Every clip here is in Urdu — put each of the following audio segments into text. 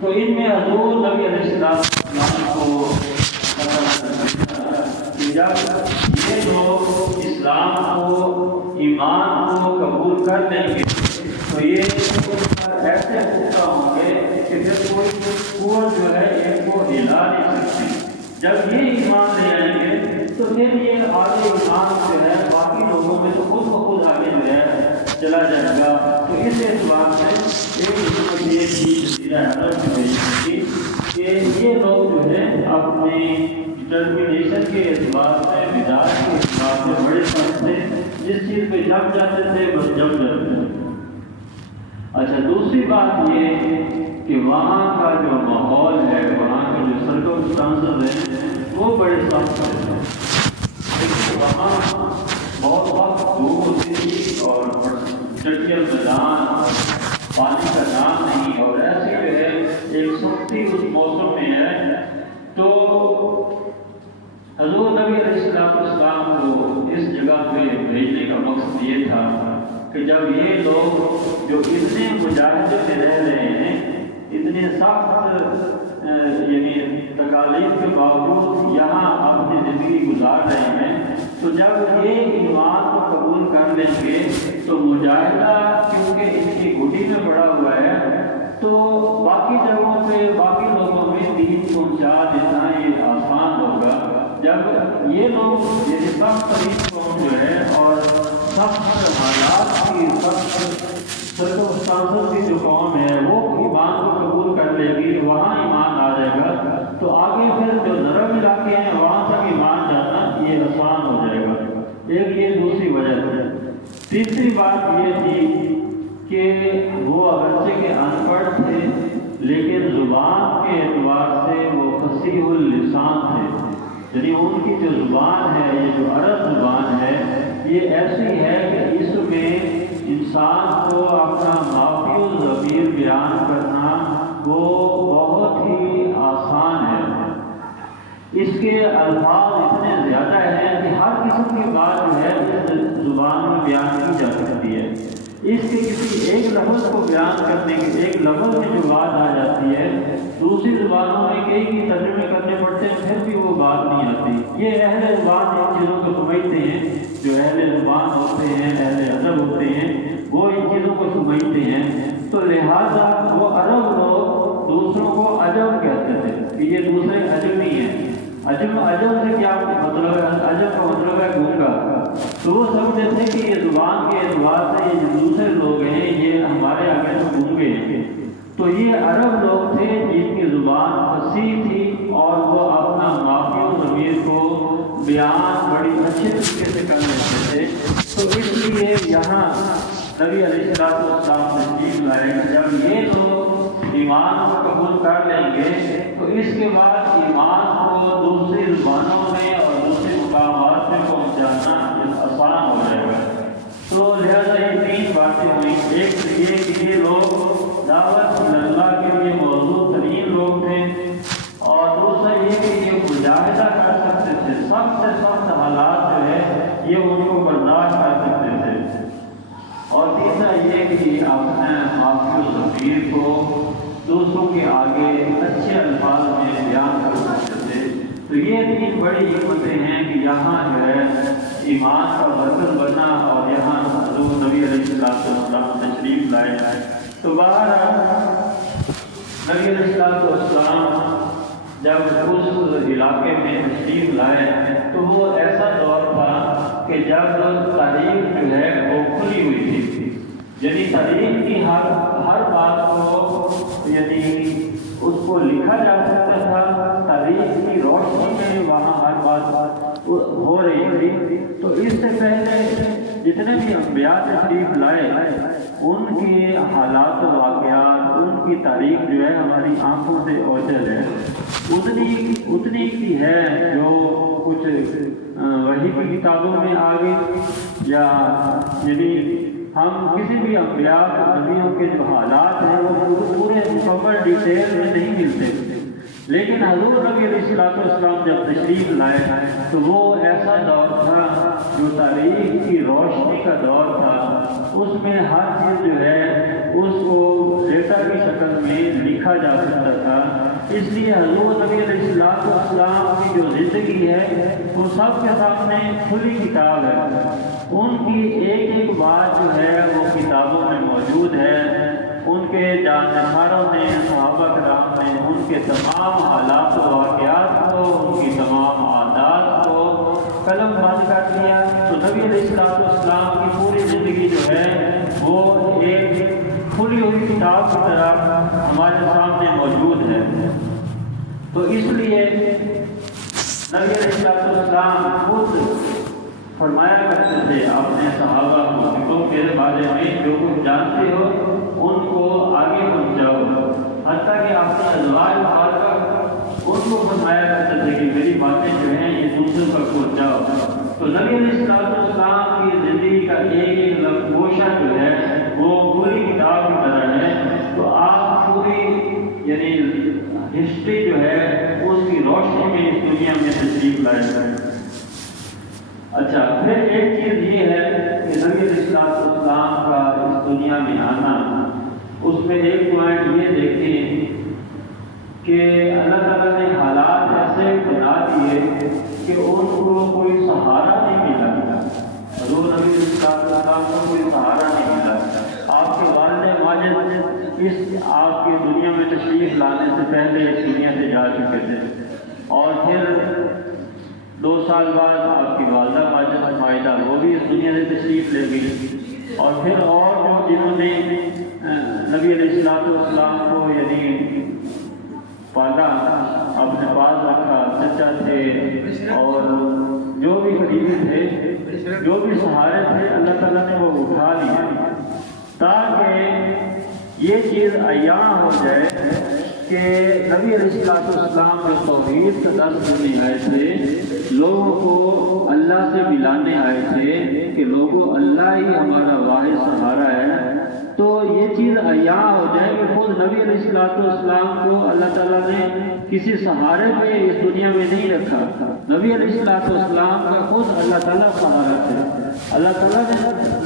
تو ان میں حضور نبی علیہ السلام کو جب یہ لوگ اسلام کو ایمان کو قبول کر لیں گے تو یہ ایسے پختہ ہوں گے کہ پھر کوئی قوت جو ہے ان کو ہلا نہیں سکتی۔ جب یہ ایمان لے آئیں گے تو پھر یہ آگے ایمان جو ہے باقی لوگوں میں تو خود بخود آگے جو ہے چلا جائے گا۔ تو اس اعتبار سے ایک حکمت یہ تھی جزیرہ عرب کی کہ یہ لوگ جو ہے اپنی ڈٹرمنیشن کے اعتبار سے مزاج کے اعتبار سے بڑے سخت تھے، جس چیز پہ جم جاتے تھے بس جم جاتے تھے۔ اچھا، دوسری بات یہ کہ وہاں کا جو ماحول ہے، وہاں کے جو سرکمسٹانسز ہیں وہ بڑے سخت ہیں، لیکن وہاں بہت وقت دھوپ ہوتی تھی اور چٹیل میدان اور پانی کا نام نہیں، اور ایسی جو ہے ایک سختی اس موسم میں ہے۔ تو حضور نبی علیہ السلام کو اس جگہ پہ بھیجنے کا مقصد یہ تھا کہ جب یہ لوگ جو اتنے مجاہدے میں رہ رہے ہیں، اتنے سخت یعنی تکالیف کے باوجود یہاں اپنی زندگی گزار رہے ہیں، تو جب یہ ایمان کو قبول کر لیں گے تو مجاہدہ کیونکہ ان کی گھٹی میں پڑا ہوا ہے، تو باقی جگہوں پہ باقی لوگوں میں دین پہنچا دینا یہ آسان ہوگا۔ جب یہ لوگ یہ سخت ترین قوم جو ہے اور سخت حالات کی سرکمسٹانسز کی جو قوم ہے وہ ایمان کو قبول کر لے گی، وہاں ایمان آ جائے گا، تو آگے پھر جو ضرب علاقے ہیں وہاں تک ایمان جانا یہ آسان ہو جائے گا۔ ایک یہ دوسری وجہ ہے۔ تیسری بات یہ تھی کہ وہ اگرچہ کے ان پڑھ تھے لیکن زبان کے اعتبار سے وہ فصیح اللسان تھے، یعنی ان کی جو زبان ہے، یہ جو عرب زبان ہے، یہ ایسی ہے کہ اس میں انسان کو اپنا معافی الضمیر بیان کرنا وہ بہت ہی آسان ہے۔ اس کے الفاظ اتنے زیادہ ہیں کہ ہر قسم کی بات جو ہے اس زبان میں بیان کی جا سکتی ہے۔ اس کے کسی ایک لفظ کو بیان کرنے کے ایک لفظ میں جو بات آ جاتی ہے، دوسری زبانوں میں کئی ترجمے کرنے پڑتے ہیں پھر بھی وہ بات نہیں آتی۔ یہ اہل زبان ان چیزوں کو سمجھتے ہیں، جو اہل زبان ہوتے ہیں، اہل ادب ہوتے ہیں، وہ ان چیزوں کو سمجھتے ہیں، تو لہٰذا وہ عرب لوگ دوسروں کو عجم کہتے تھے کہ یہ دوسرے عجمی ہیں۔ عجم سے کیا مطلب ہے؟ عجم کا مطلب ہے گونگا۔ تو وہ سمجھتے تھے کہ یہ زبان کے اعتبار سے یہ جو دوسرے لوگ ہیں یہ ہمارے آگے تو گونگے ہیں۔ تو یہ عرب لوگ تھے جن کی زبان فصیح تھی اور وہ اپنا معافی و ضمیر کو بیان بڑی اچھے طریقے سے کر لیتے تھے۔ تو اس لیے یہاں نبی علیہ السلام تشریف لائے، جب یہ لوگ ایمان کو قبول کر لیں گے تو اس کے بعد ایمان کو دوسری زبانوں میں اور دوسرے مقامات میں پہنچانا آسان ہو جائے گا۔ تو لہذا یہ تین باتیں ہوئیں، ایک یہ کہ یہ لوگ دعوت اللہ کے لیے موضوع ترین لوگ تھے، اور دوسرا یہ کہ یہ مجاہدہ کر سکتے تھے، سخت سے سخت حالات جو ہے یہ ان کو برداشت کر سکتے تھے، اور تیسرا یہ کہ اپنے معافی و ضمیر کو دوسروں کے آگے اچھے الفاظ میں بیان کر سکتے تھے۔ تو یہ تین بڑی حکمتیں ہیں کہ یہاں جو ہے ایمان کا مرکز بنا اور یہاں حضور نبی علیہ السلام تشریف لائے۔ تو بہرحال نبی علیہ السلام جب اس علاقے میں تشریف لائے تو وہ ایسا دور تھا کہ جب تاریخ جو ہے وہ کھلی ہوئی تھی، یعنی تاریخ کی ہر بات کو یعنی اس کو لکھا جا سکتا تھا، تاریخ کی روشنی میں وہاں ہر بات ہو رہی تھی۔ تو اس سے پہلے جتنے بھی انبیاء تشریف لائے ان کے حالات و واقعات، ان کی تاریخ جو ہے ہماری آنکھوں سے اوجھل ہے، اتنی کی ہے جو کچھ وحی کی کتابوں میں آ گئی، یا یعنی ہم کسی بھی انبیاء نبیوں کے جو حالات ہیں وہ پورے مکمل ڈیٹیل میں نہیں ملتے، لیکن حضور نبی علیہ السلام جب تشریف لائے تو وہ ایسا دور تھا جو تاریخ کی روشنی کا دور تھا، اس میں ہر چیز جو ہے اس کو ڈیٹا کی شکل میں لکھا دیکھا جا سکتا تھا۔ اس لیے حضور نبی علیہ السلام کی جو زندگی ہے وہ سب کے سامنے کھلی کتاب ہے، ان کی ایک ایک بات جو ہے وہ کتابوں میں موجود ہے، ان کے جانشینوں نے، صحابہ کرام نے ان کے تمام حالات و واقعات کو، ان کی تمام عادات کو قلم بند کر دیا۔ تو نبی علیہ السلام کی پوری زندگی جو ہے وہ ایک کھلی ہوئی کتاب کی طرح ہمارے سامنے موجود ہے۔ تو اس لیے نبی علیہ السلام خود فرمایا کرتے تھے اپنے صحابہ کو کہ تم میرے بارے میں جو کچھ جانتے ہو ان کو آگے پہنچاؤ، حتیٰ کہ اپنے ازواج مبارکہ ان کو فرمایا کرتے تھے کہ میری باتیں جو ہیں یہ دوسروں تک پہنچاؤ۔ تو نبی علیہ السلام کی زندگی کا ایک ایک لفظ گوشہ جو ہے وہ پوری کتاب کی طرح ہے۔ تو آپ پوری یعنی ہسٹری جو ہے اس کی روشنی میں اس دنیا میں تشریف لائے گئے۔ اچھا، پھر ایک چیز یہ ہے کہ نبی علیہ السلام کا اس دنیا میں آنا، اس میں ایک پوائنٹ یہ دیکھیں کہ اللہ تعالیٰ نے حالات ایسے بنا دیے کہ ان کو کوئی سہارا نہیں ملا۔ حضور نبی علیہ السلام کو کوئی سہارا نہیں ملا۔ آپ کے والد ماجد اس آپ کی دنیا میں تشریف لانے سے پہلے اس دنیا سے جا چکے تھے، اور پھر 2 سال بعد آپ کی والدہ ماجد مائدہ وہ بھی اس دنیا سے تشریف لے گئی، اور پھر اور جنہوں نے نبی علیہ السلام کو یعنی پالا، اپنے پاس رکھا، چچا تھے اور جو بھی قریبی تھے، جو بھی سہارے تھے، اللہ تعالیٰ نے وہ اٹھا لیا تاکہ یہ چیز عیاں ہو جائے کہ نبی علیہ السلام جو توحید کا درس دینے آئے تھے، لوگوں کو اللہ سے ملانے آئے تھے کہ لوگوں اللہ ہی ہمارا واحد سہارا ہے۔ تو یہ چیز عیاں ہو جائے کہ خود نبی علیہ السلام کو اللہ تعالیٰ نے کسی سہارے پہ اس دنیا میں نہیں رکھا۔ نبی علیہ السلام کا خود اللہ تعالیٰ سہارا تھا۔ اللہ تعالیٰ نے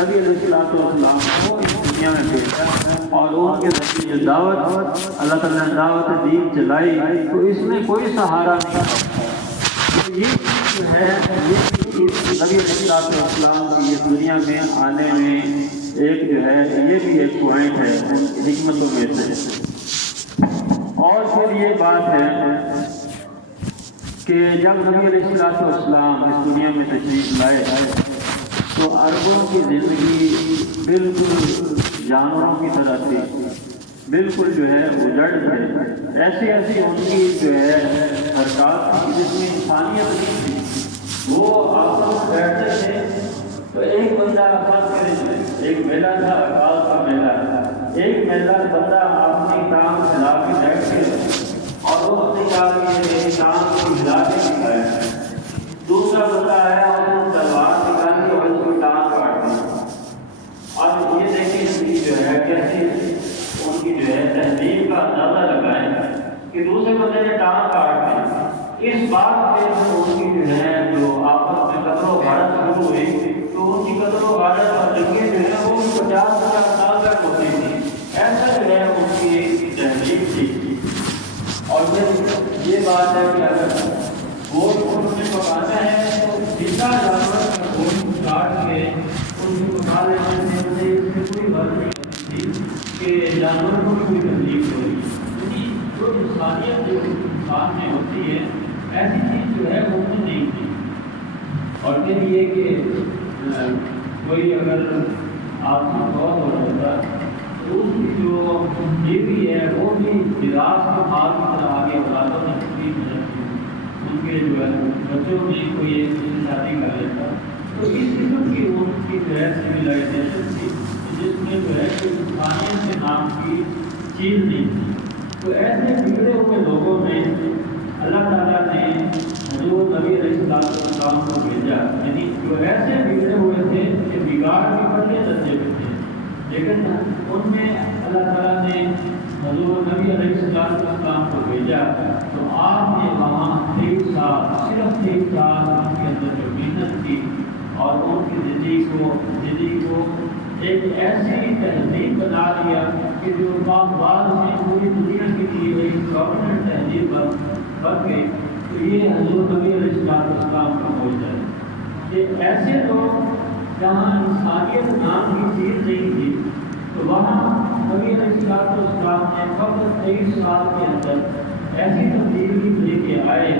نبی علیہ السلام کو اس دنیا میں بھیجا اور ان کے ذریعے دعوت اللہ تعالیٰ نے دعوت دین چلائی، تو اس میں کوئی سہارا نہیں۔ تو یہ جو ہے نبی علیہ السلام کی اس دنیا میں آنے میں ایک جو ہے یہ بھی ایک پوائنٹ ہے حکمتوں میں سے۔ اور پھر یہ بات ہے کہ جب نبی علیہ السلام اس دنیا میں تشریف لائے تو عربوں کی زندگی بالکل جانوروں کی طرح تھی، بالکل جو ہے اجڑ تھے، ایسی ان کی جو ہے حرکات تھی جس میں انسانیت نہیں تھی۔ وہ آپس میں بیٹھتے تھے تو ایک بندہ ایک میلہ تھا، اکال کا میلہ، ایک میلہ بندہ اپنی ٹانگ ہلا کے بیٹھ کے اور وہ اپنی ٹانگ کو ہلا کے دکھائے، دوسرا بندہ آیا اور تلوار نکال کے اور اس کی ٹانگ کاٹ دی۔ اب یہ دیکھیں ان کی جو ہے کیسی ان کی جو ہے تہذیب کا اندازہ لگائیں کہ دوسرے بندے نے ٹانگ کاٹ دی۔ اس بات پہ ان کی جو ہے جو آپس میں قتل و غارت شروع ہوئی، تو ان کی قتل و غارت اور جنگیں جو ہے وہ 50 سال تک ہوتی تھی۔ ایسا جو ہے ان کی تہذیب تھی۔ اور پھر یہ بات ہے کہ اگر گوشت میں پکانا ہے تو زندہ جانور کا گوشت کاٹ کے ان کو پکا لینے سے اس میں کوئی بات نہیں ہوتی کہ جانور کو کوئی تکلیف ہوئی۔ یعنی جو انسانیت جو انسان میں ہوتی ہے ایسی چیز جو ہے وہ نہیں تھی۔ اور پھر یہ کہ کوئی اگر آپ کا بہت ہو جاتا تو اس کی جو بیوی ہے وہ بھی میراث کے بعد کی طرح آگے اولادوں نے تکلیف نہیں کی، ان کے جو ہے بچوں میں کوئی ایک شادی کر لیتا، تو اس قسم کی ان کی جو ہے سویلائزیشن تھی جس میں جو ہے کہ انسانیت کے نام کی چیز نہیں تھی۔ تو ایسے بگڑے ہوئے لوگوں میں اللہ تعالیٰ نے حضور نبی علیہ السلام کو بھیجا، یعنی جو ایسے بگڑے ہوئے تھے کہ بگاڑ کے پہلے درجے میں تھے، لیکن ان میں اللہ تعالیٰ نے حضور نبی علیہ السلام کو بھیجا تو آپ نے وہاں 3 سال صرف 3 سال ان کے اندر جو محنت کی اور ان کی زندگی کو ایک ایسی تہذیب بنا دیا کہ جو بعد میں پوری دنیا کی تہذیب بن گئی تو یہ حضور نبی علیہ السلام کا معجزہ ہے کہ ایسے لوگ جہاں انسانیت نام کی چیز نہیں تھی تو وہاں نبی علیہ السلام نے فقط 23 سال کے اندر ایسی تبدیلی لے کے آئے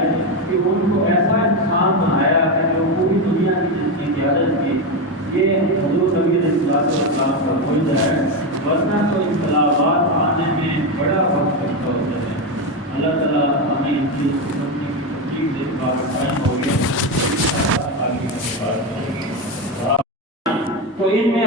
کہ ان کو ایسا انسان بنایا کہ جو پوری دنیا کی جس نے قیادت کی یہ حضور نبی علیہ السلام کا معجزہ ہے، ورنہ تو انقلابات آنے میں بڑا وقت لگتا ہوتا ہے۔ اللہ تعالیٰ ہمیں ان کی سننے کی تکلیف سے قائم ہو گیا آگے کی بات کریں گے۔ تو ان میں